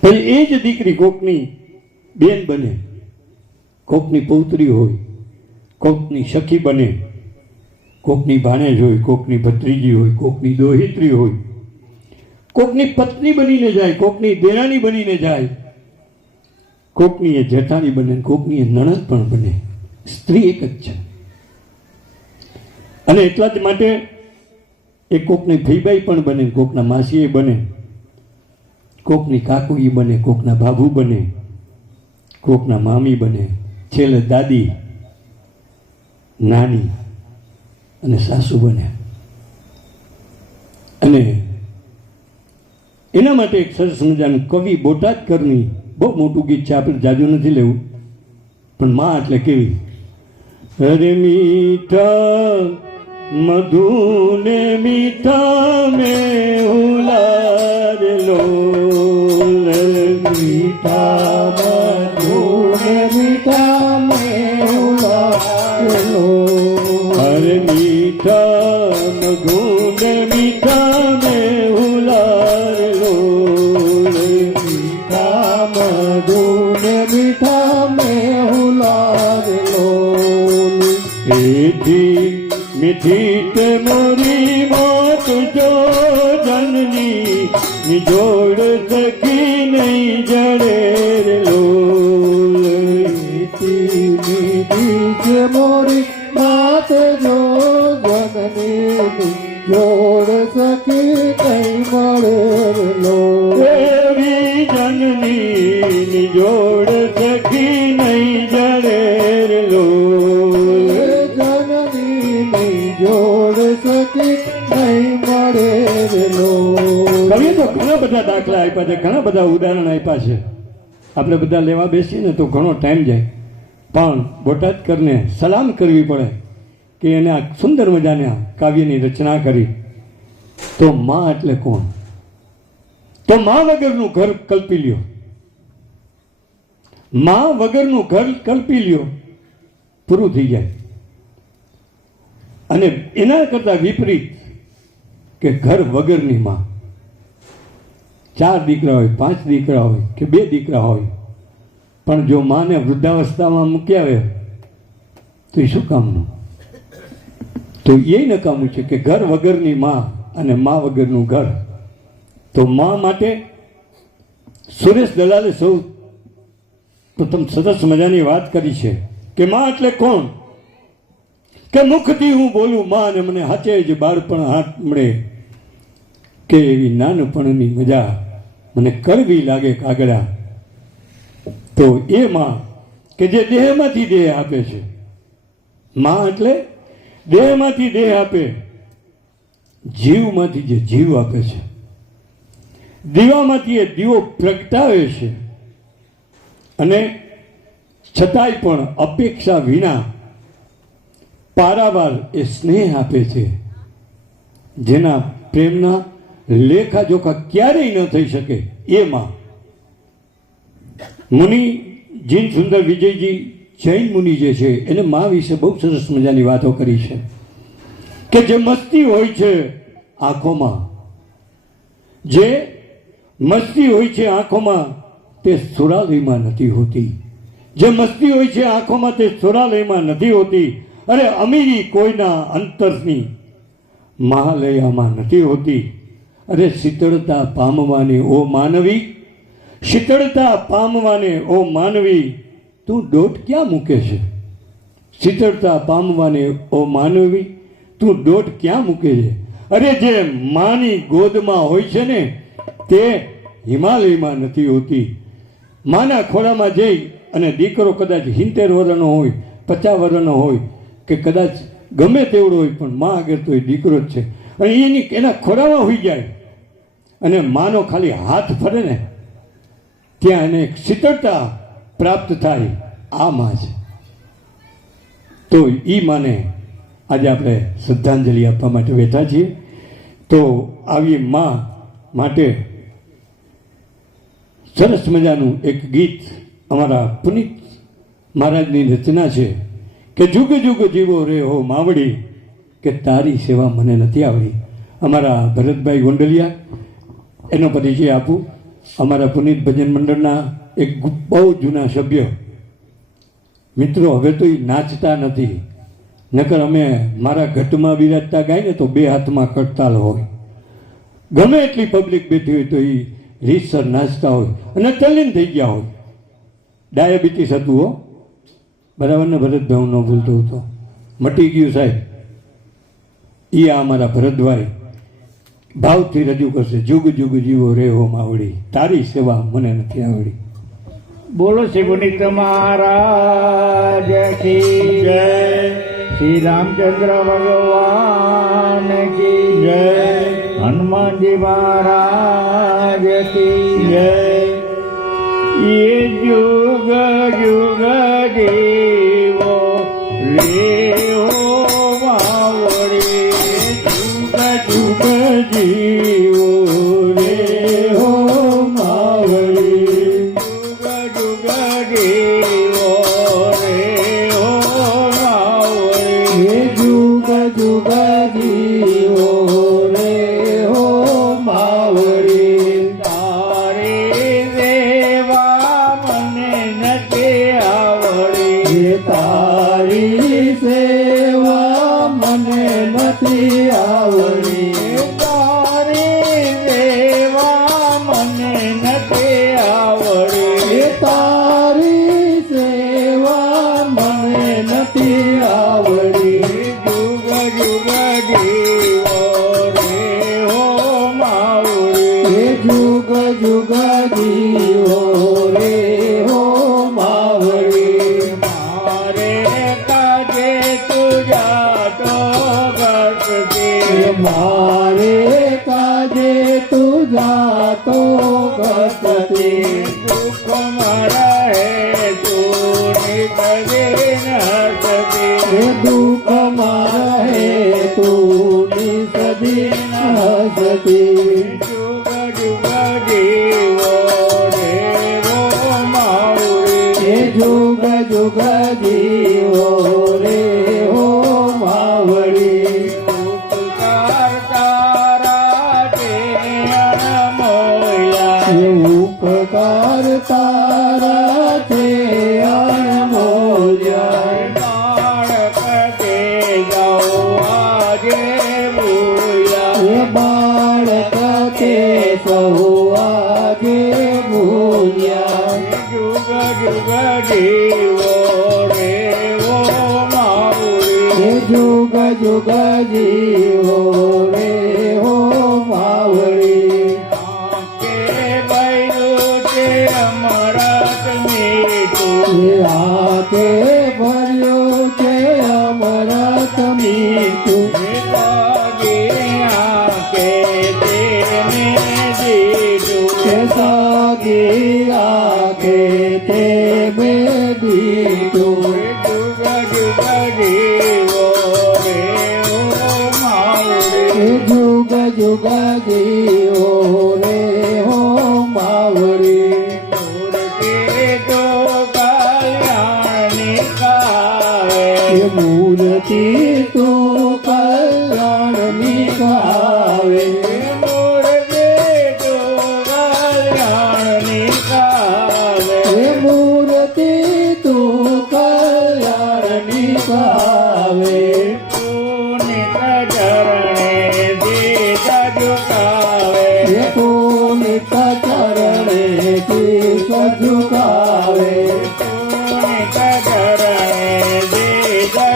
પછી એ જ દીકરી કોકની બેન બને, કોકની પૌત્રી હોય, કોકની સખી બને, કોકની ભાણેજ હોય, કોકની ભત્રીજી હોય, કોકની દોહિત્રી હોય, કોકની પત્ની બનીને જાય, કોકની દેરાણી બનીને જાય, કોકની એ જેઠાણી બને, કોકની એ નણંદ પણ બને. સ્ત્રી એક જ છે. અને એટલા જ માટે એ કોકની ફઈબાઈ પણ બને, કોકના માસી બને, કોકની કાકુઈ બને, કોકના ભાભુ બને, કોકના મામી બને, છેલ્લે દાદી, નાની અને સાસુ બને. અને એના માટે એક સરસ મજાનું કવિ બોટાદકરની બહુ મોટું ગીત છે, આપણે જાજુ નથી લેવું, પણ માં એટલે કેવી. અરે મીઠા મધુ ને મીઠા મેં ઉલાર લો, મીઠા મધુ ને મીઠા મેં ઉલાર લો. અરે મીઠા મધુ ને મીઠા મેં ઉલાર લો, મીઠા મધુ ને મીઠા મેં ઉલાર લો. મીઠી તે મોરી મોત જો જનની જોડ સકી નહીં જડે લો. મીઠી તે મોરી માત જો જનની જોડ સકી નહીં મળે લો. એવી જનની જોડ સકી નહીં જડે લો. કવિએ તો ઘણા બધા દાખલા આપ્યા છે, ઘણા બધા ઉદાહરણ આપ્યા છે. આપણે બધા લેવા બેસીએ ને તો ઘણો ટાઈમ જાય, પણ બોટાદકરને સલામ કરવી પડે કે એને આ સુંદર મજાના કાવ્યની રચના કરી. તો માં એટલે કોણ? તો માં વગરનું ઘર કલ્પી લ્યો, માં વગરનું ઘર કલ્પી લ્યો, પૂરું થઈ જાય. અને એના કરતા વિપરીત કે ઘર વગરની માં, 4 દીકરા હોય, 5 દીકરા હોય કે 2 દીકરા હોય, પણ જો માને વૃદ્ધાવસ્થામાં મૂકી આવે તો એ શું કામનું? તો એ નકામું છે કે ઘર વગરની માં અને માં વગરનું ઘર. તો માં માટે સુરેશ દલાલે સૌ પ્રથમ સરસ મજાની વાત કરી છે કે માં એટલે કોણ? કે મુખથી હું બોલું માં ને મને હાચે જ બાળપણ હાથ મળે, કે એવી નાનપણની મજા મને કરવી લાગે કાગડા. તો એ માં કે જે દેહમાંથી દેહ આપે છે, માં એટલે દેહમાંથી દેહ આપે, જીવમાંથી જે જીવ આપે છે, દીવામાંથી એ દીવો પ્રગટાવે છે, અને છતાંય પણ અપેક્ષા વિના પારાવાર એ સ્નેહ આપે છે, જેના પ્રેમના લેખાજોખા ક્યારેય ન થઈ શકે. એ માં મુનિ જીન સુંદર વિજયજી જૈન મુનિ જે છે એને માં વિશે બહુ સરસ મજાની વાતો કરી છે કે જે મસ્તી હોય છે આંખોમાં, જે મસ્તી હોય છે આંખોમાં તે સુરાલયમાં નથી હોતી. જે મસ્તી હોય છે આંખોમાં તે સુરાલયમાં નથી હોતી. અરે અમીરી કોઈના અંતરની મહાલયામાં નથી હોતી. અરે શીતળતા પામવાને ઓ માનવી, શીતળતા પામવાને ઓ માનવી, તું દોટ ક્યાં મૂકે છે? શીતળતા પામવાને ઓ માનવી, તું દોટ ક્યાં મૂકે છે? અરે જે માની ગોદમાં હોય છે ને તે હિમાલયમાં નથી હોતી. માના ખોળામાં જઈ અને દીકરો કદાચ 70 વર્ષનો હોય, 50 વર્ષનો હોય કે કદાચ ગમે તેવડો હોય, પણ માં આગળ તો એ દીકરો જ છે. અને એના ખોળામાં હોઈ જાય અને માનો ખાલી હાથ ફરે ને ત્યાં એને શીતળતા પ્રાપ્ત થાય. આ માં છે. તો એ માને આજે આપણે શ્રદ્ધાંજલિ આપવા માટે બેઠા છીએ. તો આવી માં માટે સરસ મજાનું એક ગીત અમારા પુનિત મહારાજની રચના છે કે જુગ જુગ જીવો રે હો માવડી, કે તારી સેવા મને નથી આવડી. અમારા ભરતભાઈ ગોંડલિયા એનો પરિચય આપું. અમારા પુનિત ભજન મંડળના એક બહુ જૂના સભ્ય મિત્રો, હવે તો એ નાચતા નથી, નકર અમે મારા ઘટમાં બિરાજતા ગાય ને તો બે હાથમાં કડતાલ હોય, ગમે એટલી પબ્લિક બેઠી હોય તો એ રીતસર નાચતા હોય અને તલ્લીન થઈ ગયા હોય. ડાયાબિટીસ હતું હો, બરાબર ને ભરતભાઈ, હું ન ભૂલતો હતો, મટી ગયું સાહેબ. એ અમારા ભરતભાઈ ભાવથી રજૂ કરશે, જુગ જુગ જીવો રે હો માવડી, તારી સેવા મને નથી આવડી. બોલો શ્રી પુનિત મહારાજ કી જય, શ્રી રામચંદ્ર ભગવાન કી જય, હનુમાનજી મહારાજ કી જય. ये जुग जुग जीवो रे हो मावड़ी, जुग जुग जीवो रे हो मावड़ी, जुग जुग जीवो रे हो मावड़ी, जुग जुग जीवो रे हो मावड़ी. તારી સેવા મને નથી આવડી, તારી સેવા મને નથી આવડી, તારી સેવા મને નથી આવડી. જુગ જુગ જીવો રે હો માવડી, જુગ જુગ જીવો રે હો માવડી. મારે કાજે તું જાતો ગતિ, દુઃખ મારા હે તું નિકલે નસતી, દુઃખ મારા હે તું નિસદી નસતી. જુગ જુગ જીવો રે હો માવડી, જુગ જુગ જીવો રે હો માવડી. ઉપકાર તારા છે અણમોલ્યા, બાળક તે જાઓ આજે ભૂલ્યા, બાળક તે સૌ આજે ભૂલ્યા. જુગ જુગ જીવો રે હો માવડી, જુગ જુગ જીવો રે હો માવડી. આકે ભર્યો છે અમરત મીઠું, આકે તેને દીધું, સાગી આકે તે બે દીધું. જુગ જુગ જીવો રે હો માવડી, જુગ જુગ જીવો રે હો માવડી. મૂર્તિ તું કલ્યાણ નિકાવે, મૂર્તિ તું કલ્યાણ નિકાવે, મૂર્તિ તું કલ્યાણ નિકાવે. પુનિત ચરણે દીત ઝુકાવે, પુનિત ચરણે દીત ઝુકાવે, પુનિત ચરણે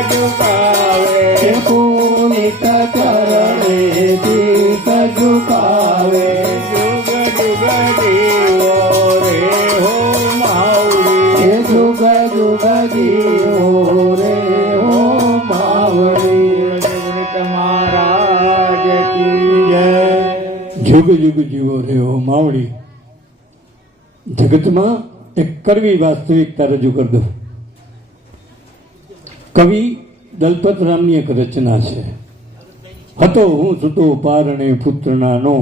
ઝુકાવે, પુનિત ચરણે દીત ઝુકાવે. જુગ જુગ જીવો રે હો માવડી, જુગ જુગ જીવો રે હો માવડી. મહારાજ કી જય. જુગ જુગ જીવો રે હો માવડી. જગતમાં એક કરવી વાસ્તવિકતા રજૂ કરી દો. કવિ દલપતરામની એક રચના છે. હતો હું સુતો પારણે પુત્રનાનો,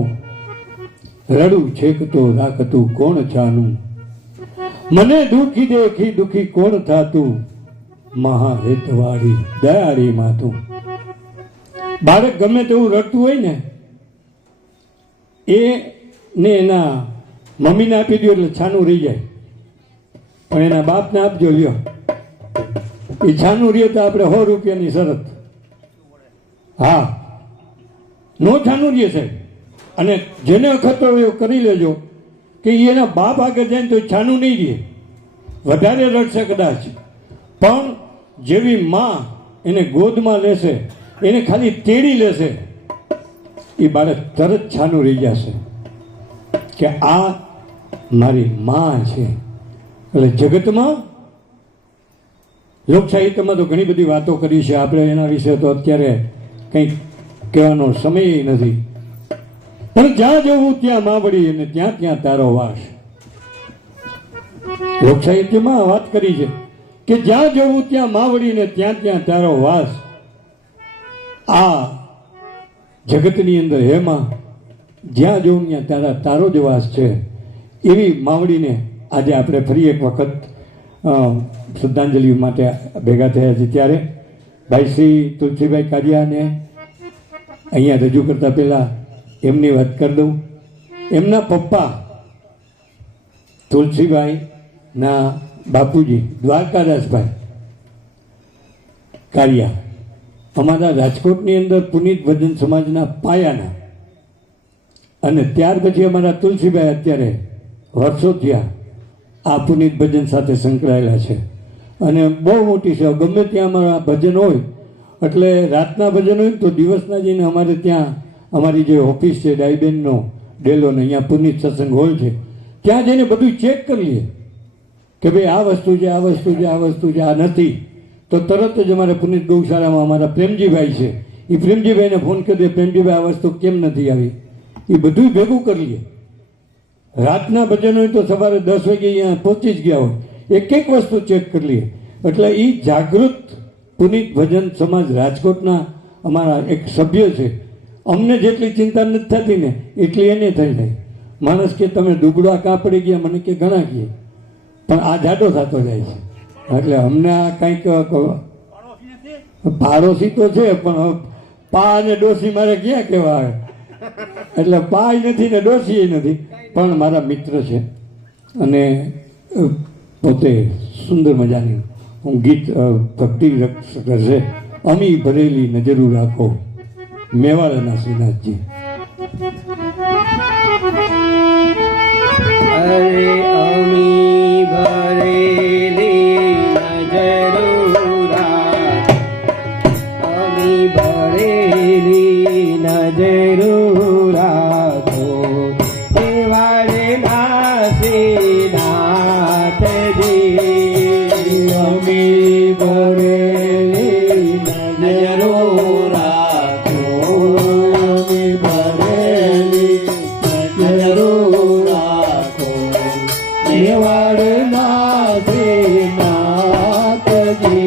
રડું છેકતો રાખતું કોણ છાનું, મને દુખી દેખી દુખી કોણ થાતું, મહાહેતવાળી દયાળી માતું. બાળક ગમે તેવું રડતું હોય ને, એ ને એના મમ્મીને આપી દો એટલે છાનું રહી જાય, પણ એના બાપને આપજો લ્યો, એ છાનું રહે તો આપણે 100 રૂપિયાની શરત. હા, નો છાનું રહે સાહેબ. અને જેને અખતો હોય એવું કરી લેજો કે એના બાપ આગળ જાય ને તો છાનું નહીં રહે, વધારે રડશે કદાચ, પણ જેવી માં એને ગોદમાં લેશે, એને ખાલી તેડી લેશે, એ બાળક તરત છાનું રહી જશે કે આ મારી માં છે. એટલે જગતમાં લોક સાહિત્યમાં તો ઘણી બધી વાતો કરી છે આપણે, એના વિશે તો અત્યારે કંઈક કહેવાનો સમય નથી, પણ જ્યાં જવું ત્યાં માવડી અને ત્યાં ત્યાં તારો વાસ. લોક સાહિત્યમાં વાત કરી છે કે જ્યાં જવું ત્યાં માવડી ને ત્યાં ત્યાં તારો વાસ. આ જગતની અંદર હેમાં જ્યાં જવું ત્યાં તારા તારો જ વાસ છે. એવી માવડીને આજે આપણે ફરી એક વખત શ્રદ્ધાંજલિ માટે ભેગા થયા છે. ત્યારે ભાઈ શ્રી તુલસીભાઈ કારિયાને અહીંયા રજૂ કરતા પહેલાં એમની વાત કરી દઉં. એમના પપ્પા તુલસીભાઈના બાપુજી દ્વારકાદાસભાઈ કારિયા અમારા રાજકોટની અંદર પુનિત ભજન સમાજના પાયાના, અને ત્યાર પછી અમારા તુલસીભાઈ અત્યારે વર્ષો થયા આ પુનિત ભજન સાથે સંકળાયેલા છે. અને બહુ મોટી છે, ગમે ત્યાં અમારા ભજન હોય એટલે રાતના ભજન હોય તો દિવસના જઈને અમારે ત્યાં અમારી જે ઓફિસ છે ડાઈબેનનો ડેલો ને અહીંયા પુનિત સત્સંગ હોલ છે, ત્યાં જઈને બધું ચેક કરી લઈએ કે ભાઈ આ વસ્તુ છે, આ વસ્તુ છે, આ વસ્તુ છે, આ નથી, તો તરત જ અમારે પુનિત ગૌશાળામાં અમારા પ્રેમજીભાઈ છે, એ પ્રેમજીભાઈને ફોન કરી દે, પ્રેમજીભાઈ આ વસ્તુ કેમ નથી આવી, એ બધું ભેગું કરી લઈએ. રાતના ભજન હોય તો સવારે 10 વાગે અહીંયા પહોંચી જ ગયા હોય, એક એક વસ્તુ ચેક કરી લઈએ. એટલે એ જાગૃત પુનિત ભજન સમાજ રાજકોટના અમારા એક સભ્ય છે. અમને જેટલી ચિંતા નથી થતી ને એટલી એને થઈ જાય. માણસ કે તમે દુબળા કાં પડી ગયા, મને કે ઘણા કહે, પણ આ જાડો થતો જાય છે. એટલે અમને આ કંઈક પાડોશી તો છે, પણ પા અને ડોસી મારે ક્યાં કહેવા આવે, એટલે પાય નથી ને ડોસી નથી, પણ મારા મિત્ર છે. અને પોતે સુંદર મજાની હું ગીત ભક્તિ કરશે, અમી ભરેલી નજરું રાખો, મેવાડાના શ્રીનાથજી. અરે અમી ભરેલી નજરું રાખ, અમી ભરેલી નજરું રાખો, મેવાડના શ્રીનાથજી. અમી ભરેલી નજરું રાખો, અમી ભરેલી નજરું રાખો, મેવાડના શ્રીનાથજી.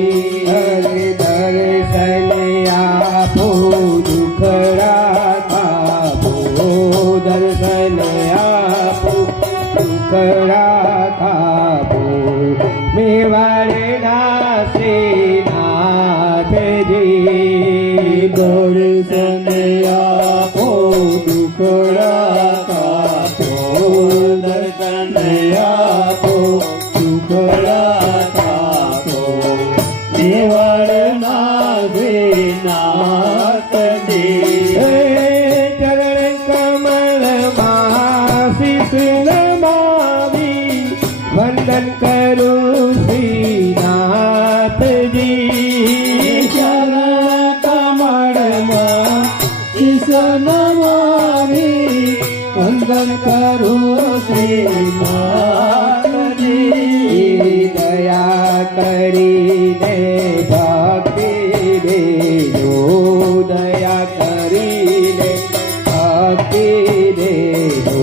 હરે દર્શન આપો, દુખડા કાપો, દર્શન આપો, દુખડા કાપો, મેવાડના શ્રીનાથજી. દર્શન આપો, દુખડા કાપો, દર્શન આપો, દુખડા કાપો, મેવાડના શ્રીનાથજી. ચરણ કમળમાં શીશ નમાવી, વંદન કરું શ્રીનાથજી. ચરણ કમળમાં શીશ નમાવી, વંદન કરું શ્રીનાથજી. દયા કરીને ભક્તિ દેજો, દયા કરીને ભક્તિ દેજો,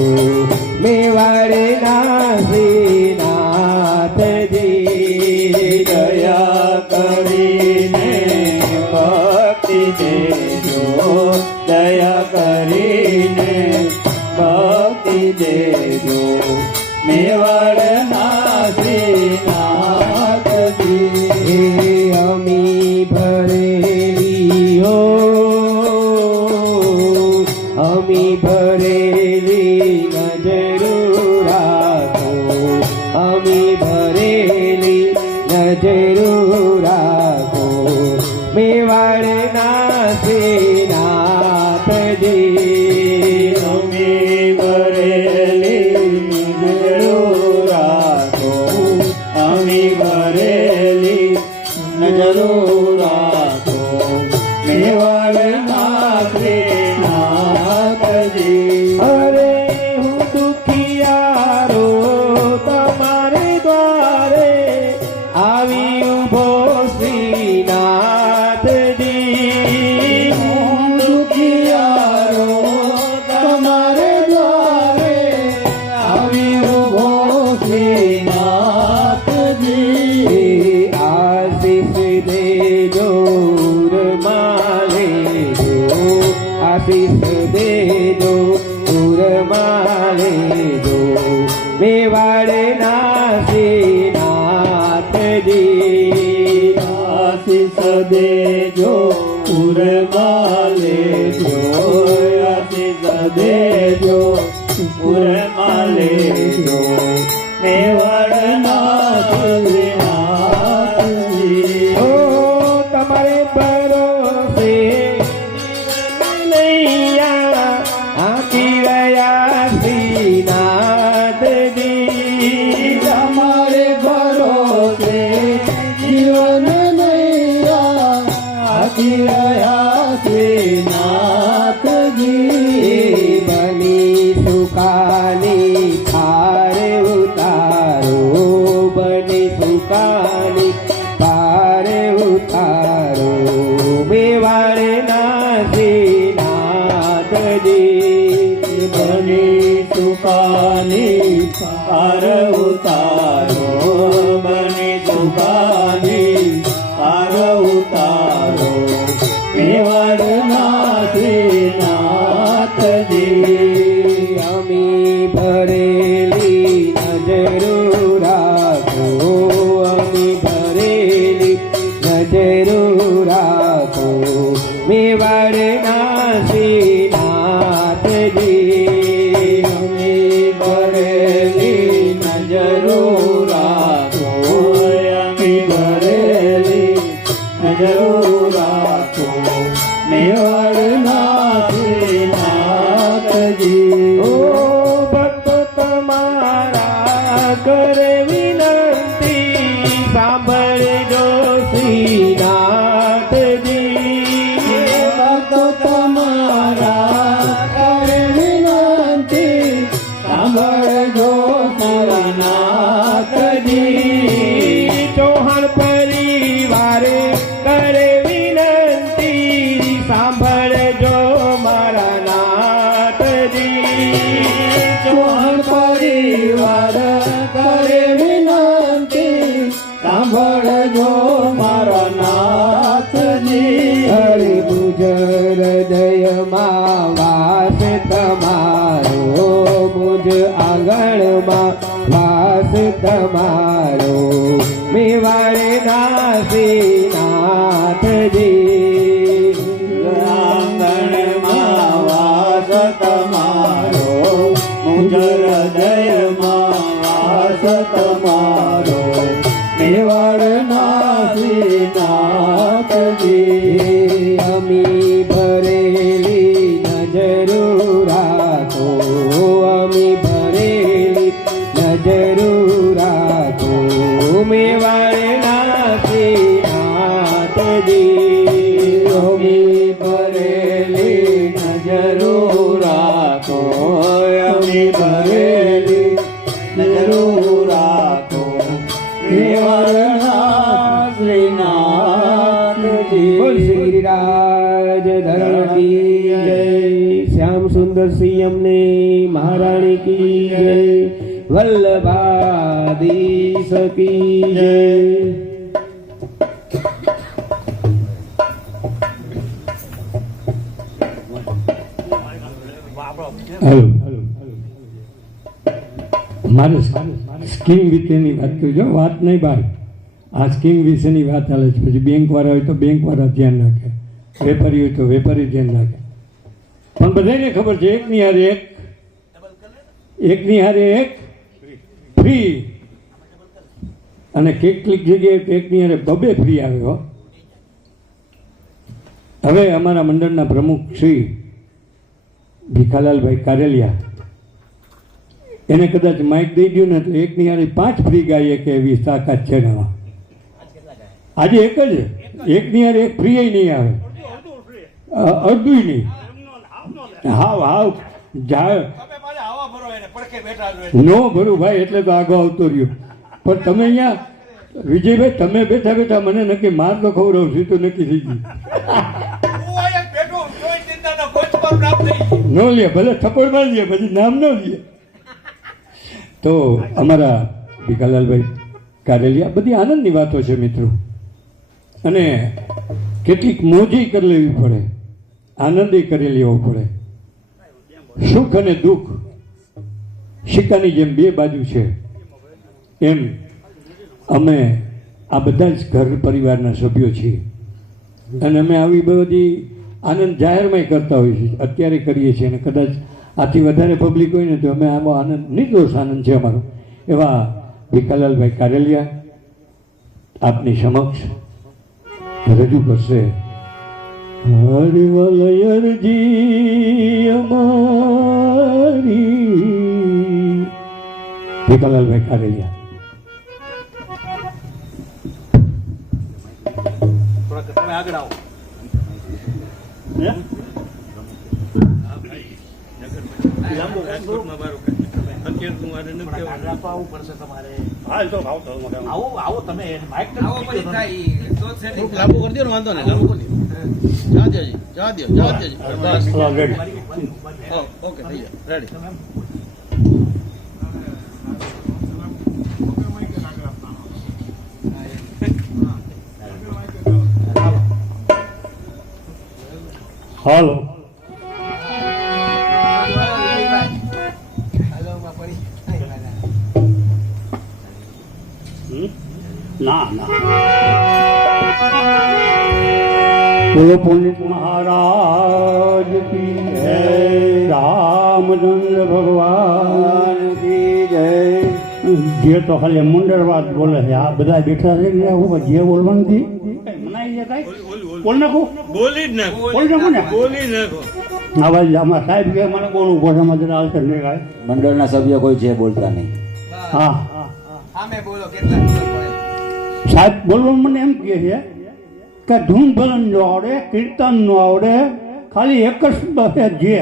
મેવાડના શ્રીનાથજી. દયા કરીને ભક્તિ દેજો, દયા કરીને ભક્તિ દેજો, મેવાડના શ્રીનાથજી. અમી ભરેલી હો, અમી ભરેલી નજરું શ્રીનાથજી આશીષ દેજો ઉરમાલે જો આશીષ દેજો ઉરમાલે જો મેવાડના શ્રીનાથજી આશીષ દેજો ઉરમાલે જો આશીષ દેજો ઉરમાલે જો મેવાડના શ્રીનાથજી ઓ તમારે ભરોસે નૈયા આંકી રહ્યા શ્રીનાથજી તમારે ભરોસે જીવન નૈયા આંકી રહ્યા શ્રીનાથજી બની સુકાની થાર ઉતારો બની સુકાની થાર ઉતારો મેવાડના શ્રીનાથજી બની સુકાની થાર ઉતારો બની સુકાની થાર ઉતારો મેવાડના શ્રીનાથજી અમી ભરેલી નજરો રાખો અમી ભરેલી નજરો રાખો મેવાડના શ્રીનાથજી અમી ભરેલી નજરો રાખો અમી ભરેલી નજરો રાખો મેવાડના શ્રીનાથજી ઓ ભક્તો તમારા કરે વિનંતી સાંભળજો શ્રીનાથજી ભક્તો તમારા કરે વિનંતી સાંભળજો શ્રીનાથજી ચૌહાણ પરિવારે કરે વિનંતી સાંભળજો મારા નાથજી ચૌહાણ પરિવાર કરે વિનંતી સાંભળજો મારા નાથજી હરિ ગુજર હૃદયમાં વાસ તમારો મુજ આંગણમાં વાસ તમારો મેવાડના શ્રીનાથજી આંગણમાં વાસ તમારો મુજ હૃદયમાં વાસ તમારો મેવાડના શ્રીનાથજી અમી ભરેલી નજરો રાખો અમી ભરેલી નજરો રાખો મેવાડના શ્રીનાથજી અમી ભરેલી નજરો રાખો અમી ભરેલી નજરો રાખો મેવાડના શ્રીનાથજી બોલ શ્રી રાજ ધરણ કી જય શ્યામ સુંદર સિંહ અમને મહારાણી કી જય વલ્લભાધીશ કી જય હેલો મારે સ્કીમ વિશેની વાત કરી જો વાત નહીં ભાઈ આ સ્કીમ વિશેની વાત ચાલે છે પછી બેંકવાળા હોય તો બેંકવાળા ધ્યાન રાખે વેપારી હોય તો વેપારી ધ્યાન રાખે પણ બધાને ખબર છે એકની હારે એક ફ્રી અને કેટલીક જગ્યાએ એકની હારે બબે ફ્રી આવ્યો હવે અમારા મંડળના પ્રમુખ શ્રી ભીખાલાલભાઈ કારેલિયા એને કદાચ માઇક દઈ દઉં ને તો એકની હારે 5 ફ્રી ગાઈએ કે એવી તાકાત છે એનામાં આજે એક જ એકની હારે એક ફ્રી નહીં આવે અડધું નહીં હાવ જાય નો ભરું ભાઈ એટલે તો આગળ આવતો રહ્યો પણ તમે અહીંયા વિજયભાઈ તમે બેઠા બેઠા મને નક્કી માર તો ખવડાવ છું તો નક્કી થઈ ગયું ન લે ભલે થપ્પડ મારી લે પછી નામ ન લે તો અમારા ભીખાલાલભાઈ કારેલિયા, બધી આનંદની વાતો છે મિત્રો. અને કેટલીક મોજી કરી લેવી પડે, આનંદે કરી લેવો પડે. સુખ અને દુઃખ સિક્કાની જેમ બે બાજુ છે, એમ અમે આ બધા જ ઘર પરિવારના સભ્યો છીએ અને અમે આવી બધી આનંદ જાહેરમાં કરતા હોઈએ છીએ, અત્યારે કરીએ છીએ. અને કદાચ આથી વધારે પબ્લિક હોય ને તો અમે આવો આનંદ, નિર્દોષ આનંદ છે અમારો. એવા ભીખાલાલભાઈ કારેલિયા આપની સમક્ષ રજૂ કરશે હરિવલયરજી અમારી. ભીખાલાલભાઈ કારેલિયા. તમે આગળ આવો. આવો તમે લાંબુ કરી દો ને, વાંધો નહીં, લાંબુ કરી દો. જા દો બસ. ઓકે થઈ જાય, રેડી. હાલો. ના ના, બોલો પુનિત મહારાજ કી જય, રામચંદ્ર ભગવાન કી જય. જે તો ખાલી મુંડર વાત બોલે છે, આ બધા બેઠા છે ને હું જે બોલવાનું થી મનાઈ જાય બોલ નાખો, બોલી જ નાખો, બોલ નાખો ને, બોલી નાખો. હા ભાઈ, આમાં સાહેબ કે મને બોલવું પડે, મજા આવશે નહીં કાંઈ. મંડળના સભ્ય કોઈ છે બોલતા નહીં. હા આમે બોલો કેટલા ખબર પડે. સાહેબ બોલવાનું મને એમ કહે છે કે ધૂન ભજન ન આવડે, કીર્તન ન આવડે, ખાલી એક જ બસે જે,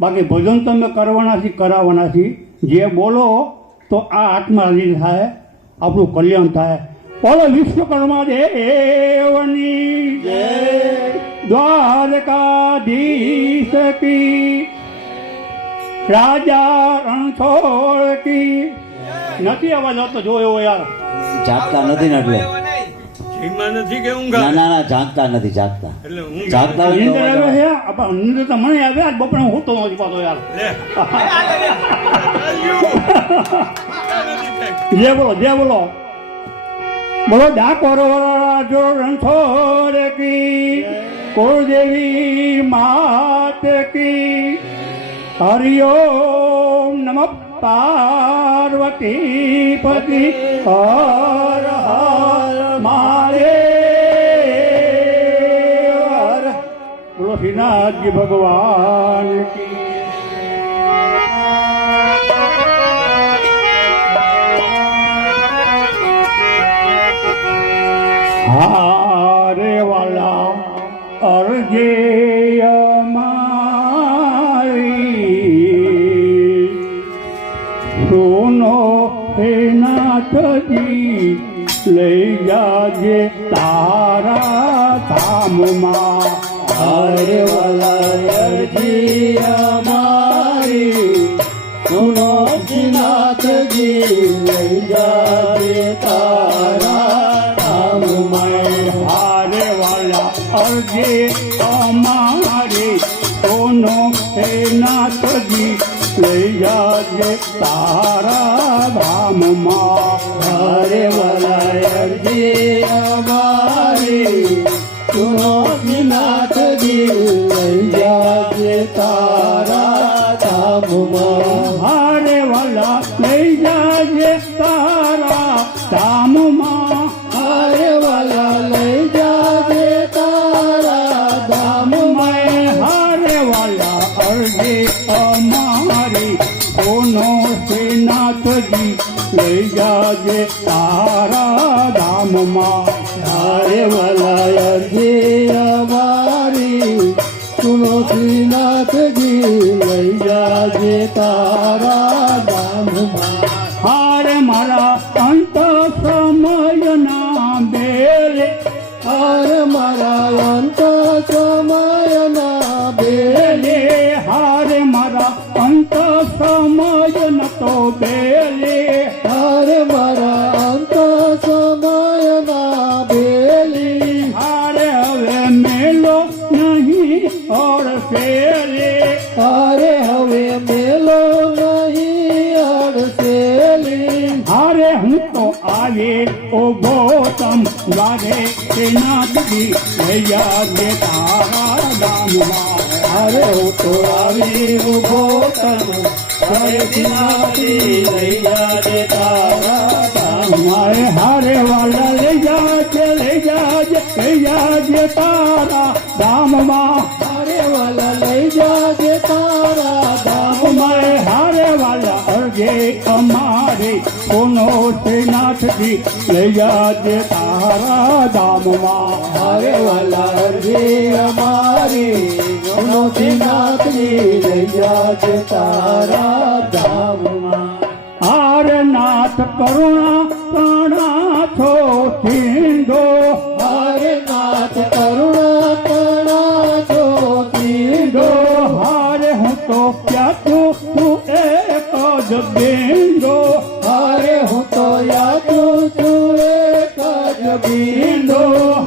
બાકી ભજન તમે કરવાના છે, કરાવવાના છે. જે બોલો તો આ આત્માની થાય, આપણું કલ્યાણ થાય. બોલો વિશ્વકર્મા દેવની જય, દ્વારકાધીશ કી, રાજા રણછોડ કી. નથી અવાજ આવતો, જોયો યાર. જાગતા નથી ને એટલે. જીવમાં નથી કે ના ઊંઘા? ના ના, જાગતા નથી, જાગતા. એટલે ઊંઘ જાગતા હોય તો નિંદર આવે અવાજ છે, આપણા નિંદર તો મને આવે, આજ બપોરે હું તો નથી પાતો યાર. લે. જે બોલો, જે બોલો, બોલો. ડાકોર જો રણછોડ કી, કુળદેવી માત કી, હરિઓમ નમઃ પાર્વતી પતિ, હર હર મહાદેવ. બોલો શ્રીનાથજી ભગવાન કી. હારે વાલા અરજે અમારી, સુનો હે નાથજી લઈ જાજે તારા ધામમાં. હારે વાલા અરજી અમારી, સુનો નાથજી લઈ જાજે તારા ધામમાં. હારે વાલા અરજે અમારી, સોનો હે નાથજી લઈ જાજે તારા ધામમાં. હારે વાલા અરજી અમારી, સુનો નાથજી લઈ જાજે તારા ધામમાં. હારે વાલા લઈ જાજે તારા ધામમાં. હારે વાલા લઈ જાજે તારા ધામમાં. હારે વાલા અરજે અમારી, સોનો શ્રીનાથજી લઈ જાજે તારા ધામમાં. હારે વાલા અરજે અમારી, સુનો શ્રીનાથજી લઈ જાજે તારા ધામમાં. હારે મારા અંત સમયના બેલે, હારે મારા અંત સમયના બેલે, હારે મારા અંત સમય ન તો બેલે, હારે હારે હું તો આવે ઉભો તમ વાગે તે નાથજી લૈયા જે તારા ધામમાં હારે હું તો આવે ઉભો તમ વાગે તે નાથજી લૈયા જે તારા ધામમાં હારે વાલા લઈ જાજે તારા ધામમાં હારે વાલા લઈ જાજે તારા ધામમાં હારે વાલા અરજે અમારે કોનો છે નાથજી લઈ જાજે તારા ધામમાં હારે વાલા અરજે અમારે કોનો છે નાથજી લઈ જાજે તારા ધામમાં હાર નાથ કરુણા કણા છો સિંધો હાર નાથ કરુણા કણા છો સિંધો હારે હું તો પ્યાતું તું એક જ બિંદો હારે હું તો યાદું તું એક જ બિંદો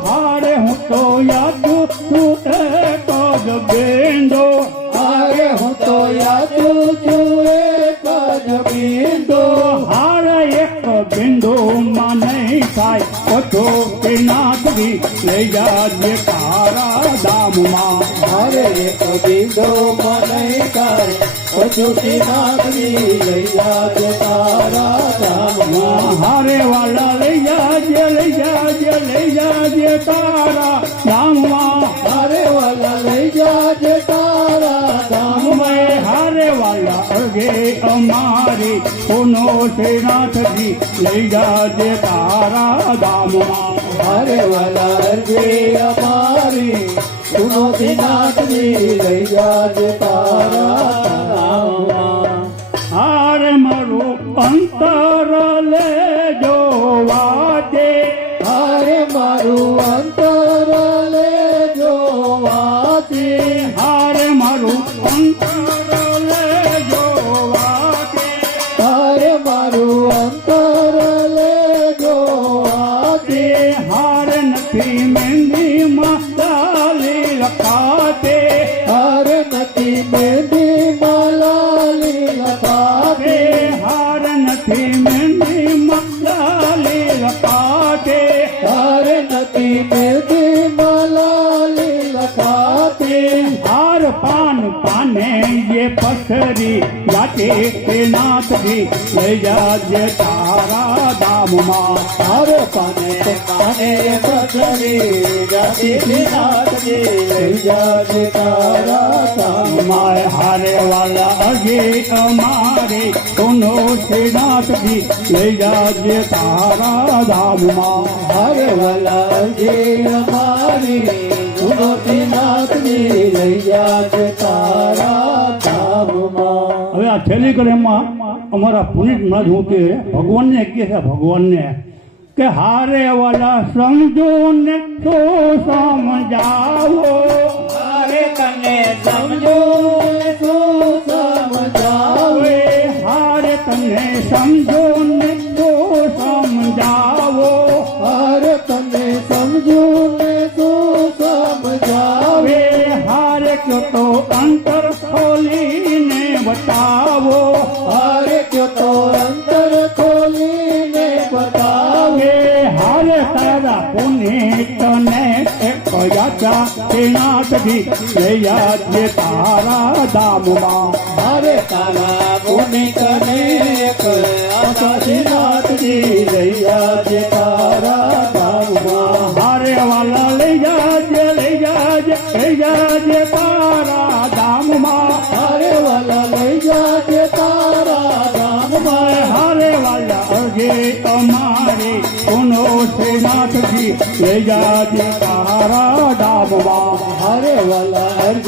હારે હું તો યાદું તું એક જ બિંદો હારે હું તો યાદું તું એક જ બિંદુ હાર એક બિંદુ માં નહીં થાય ઓછો તે નાથજી લઈ જાજે તારા ધામમાં હારે એક બિંદુ માં નહીં થાય ઓછો તે નાથજી લઈ જાજે તારા ધામમાં હારે વાલા લઈ જાજે તારા ધામમાં હારે વાલા લઈ જાજે તારા ધામમાં હારે વાલા અરગે અમારે કોનો છે નાથજી લઈ જાજે તારા ધામમાં હારે વાલા અરગે અમારે કોનો છે નાથજી લઈ જાજે તારા ધામમાં હાર મારું અંતર લેજો વાજે હારે મારું અંતર લેજો વાજે હારે મારું અંતર લેજો વાજે હારે મારું અંતર લેજો વાજે હાર નથી મહેંદીમાં લાલી લખાતે હાર નથી મહેંદીમાં લાલી લખાતે હાર નથી મહેંદીમાં લાલી લખાતે હાર નથી મહેંદીમાં લાલી લખાતે હાર પાન પાને ये पथरी जाते ते नाथजी लई जाजे तारा धामમાં હાર પાને પાને પથરી જાતે તે નાથજી લઈ જાજે તારા ધામમાં હારે વાલા અગે અમારે કોનો છે નાથજી લઈ જાજે તારા ધામમાં હારે વાલા અગે અમારે કોનો છે નાથજી લઈ જાજે તારા ધામમાં હવે આ ટેલિગ્રામમાં અમારા પુનિત મહારાજ હું કે ભગવાનને કહે છે ભગવાનને કે હારે વાલા સમજો ને તો સમજાવો હારે તને સમજો ને તો સમજાવે હારે તને સમજો ને તો સમજાવો હારે તને સમજો ને તો સમજાવે હારે ક્યો તો અંતર ખોલીને બતાવો હારે ક્યો તો અંતર ખોલીને બતાવે હારે તારા પુનિતને એક યાચા તે નાથજી લઈ જાજે તારા ધામમાં હારે તારા પુનિતને એક આશા તે નાથજી લઈ જાજે તારા ધામમાં હારે વાલા લઈ જાજે તારા ધામમાં હારે વાલા લઈ જાજે તારા ધામમાં હારે વાલા અરજે અમારે કોનો છે નાથજી લઈ જાજે તારા ધામમાં હારે વાલા અરજે